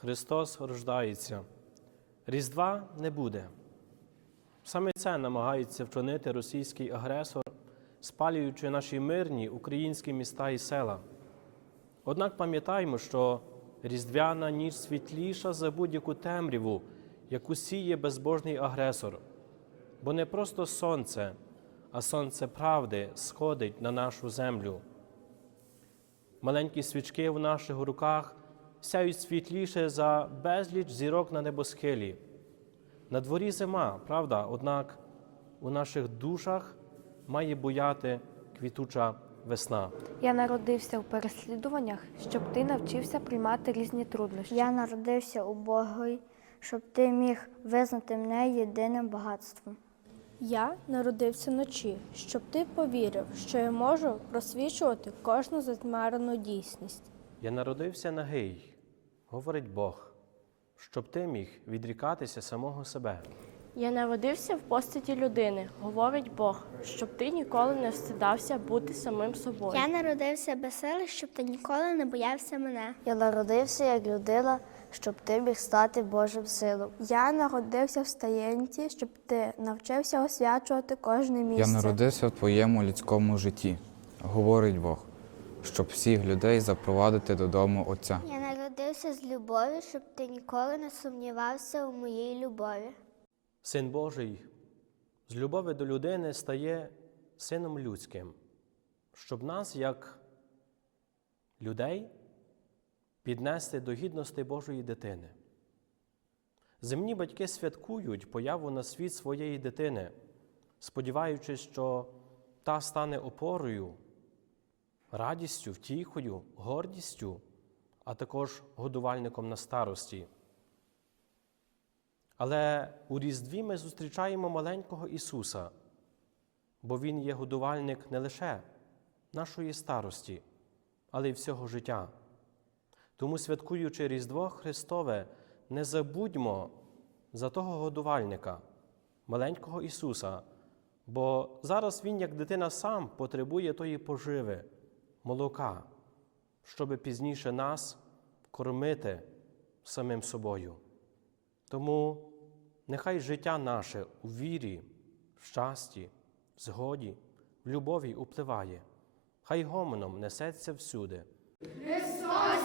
Христос рождається. Різдва не буде. Саме це намагається вчинити російський агресор, спалюючи наші мирні українські міста і села. Однак пам'ятаємо, що різдвяна ніч світліша за будь-яку темряву, яку сіє безбожний агресор. Бо не просто сонце, а сонце правди сходить на нашу землю. Маленькі свічки в наших руках сяють світліше за безліч зірок на небосхилі. На дворі зима, правда, однак у наших душах має буяти квітуча весна. Я народився у переслідуваннях, щоб ти навчився приймати різні труднощі. Я народився убогий, щоб ти міг визнати мене єдиним багатством. Я народився вночі, щоб ти повірив, що я можу просвічувати кожну затьмарену дійсність. Я народився нагий, говорить Бог, щоб ти міг відрікатися самого себе. Я народився в постаті людини, говорить Бог, щоб ти ніколи не встидався бути самим собою. Я народився без сили, щоб ти ніколи не боявся мене. Я народився як людина, щоб ти міг стати Божим сином. Я народився в стаєнті, щоб ти навчився освячувати кожне місце. Я народився в твоєму людському житті, говорить Бог, щоб всіх людей запровадити додому Отця. Я народився з любові, щоб ти ніколи не сумнівався у моїй любові. Син Божий з любові до людини стає сином людським, щоб нас, як людей, піднести до гідності Божої дитини. Земні батьки святкують появу на світ своєї дитини, сподіваючись, що та стане опорою, радістю, втіхою, гордістю, а також годувальником на старості. Але у Різдві ми зустрічаємо маленького Ісуса, бо Він є годувальник не лише нашої старості, але й всього життя. Тому, святкуючи Різдво Христове, не забудьмо за того годувальника, маленького Ісуса, бо зараз Він, як дитина, сам потребує тої поживи, молока, щоби пізніше нас кормити самим собою. Тому нехай життя наше у вірі, в щасті, в згоді, в любові упливає, хай гомоном несеться всюди. Христос!